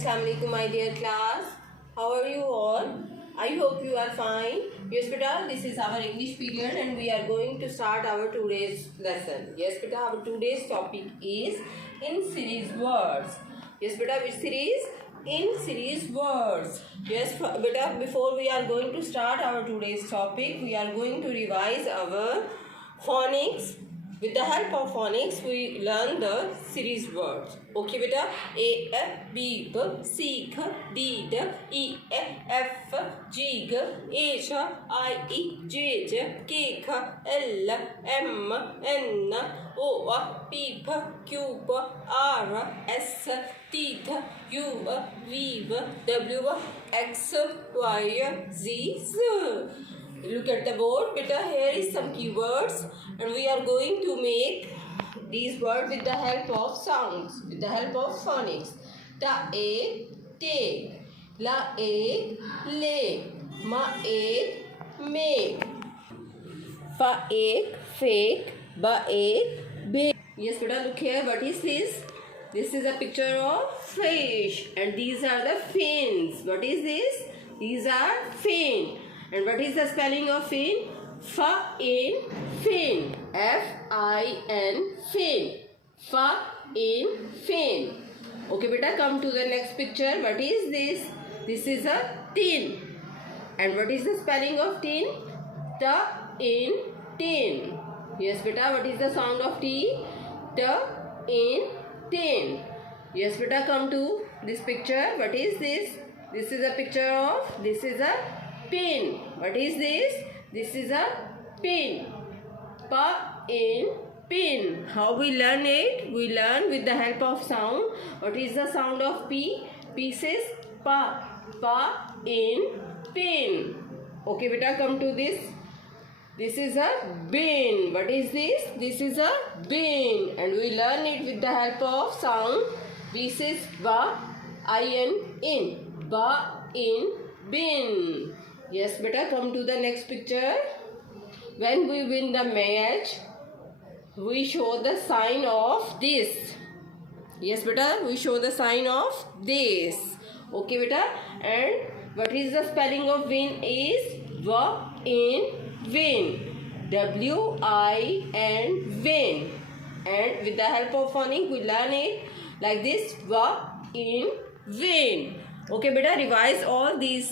Assalamualaikum my dear class. How are you all? I hope you are fine. Yes beta, this is our English period and we are going to start our today's lesson. Yes beta, our today's topic is in series words. Yes beta, which series? In series words. Yes beta, before we are going to start our today's topic, we are going to revise our phonics. With the help of phonics, we learn the series words. Okay, beta? A, B, C, D, E, F, G, H, I, J, K, L, M, N, O, P, Q, R, S, T, U, V, W, X, Y, Z. Look at the board, beta. Here is some keywords and we are going to make these words with the help of sounds, with the help of phonics. Ta ek take, la ek lay, ma ek make, fa ek fake, ba ek bake. Yes beta, look here. What is this? This is a picture of fish and these are the fins. What is this? These are fin. And what is the spelling of fin? Fa-in, fin. F-I-N, fin. Fa-in, fin. Okay, beta, come to the next picture. What is this? This is a tin. And what is the spelling of tin? Ta-in, tin. Yes, beta, what is the sound of T? Ta-in, tin. Yes, beta, come to this picture. What is this? This is a picture of, this is a pin. What is this? This is a pin. Pa in pin. How we learn it? We learn with the help of sound. What is the sound of P? P says pa. Pa in pin. Okay, beta, come to this. This is a bin. What is this? This is a bin. And we learn it with the help of sound. B says ba. In. Ba in bin. Yes, beta, come to the next picture. When we win the match, we show the sign of this. Yes, beta, we show the sign of this. Okay, beta. And what is the spelling of win is W-in, win. W-I-N, win. And with the help of phonics, we learn it like this. W-in, win. Okay, beta, revise all these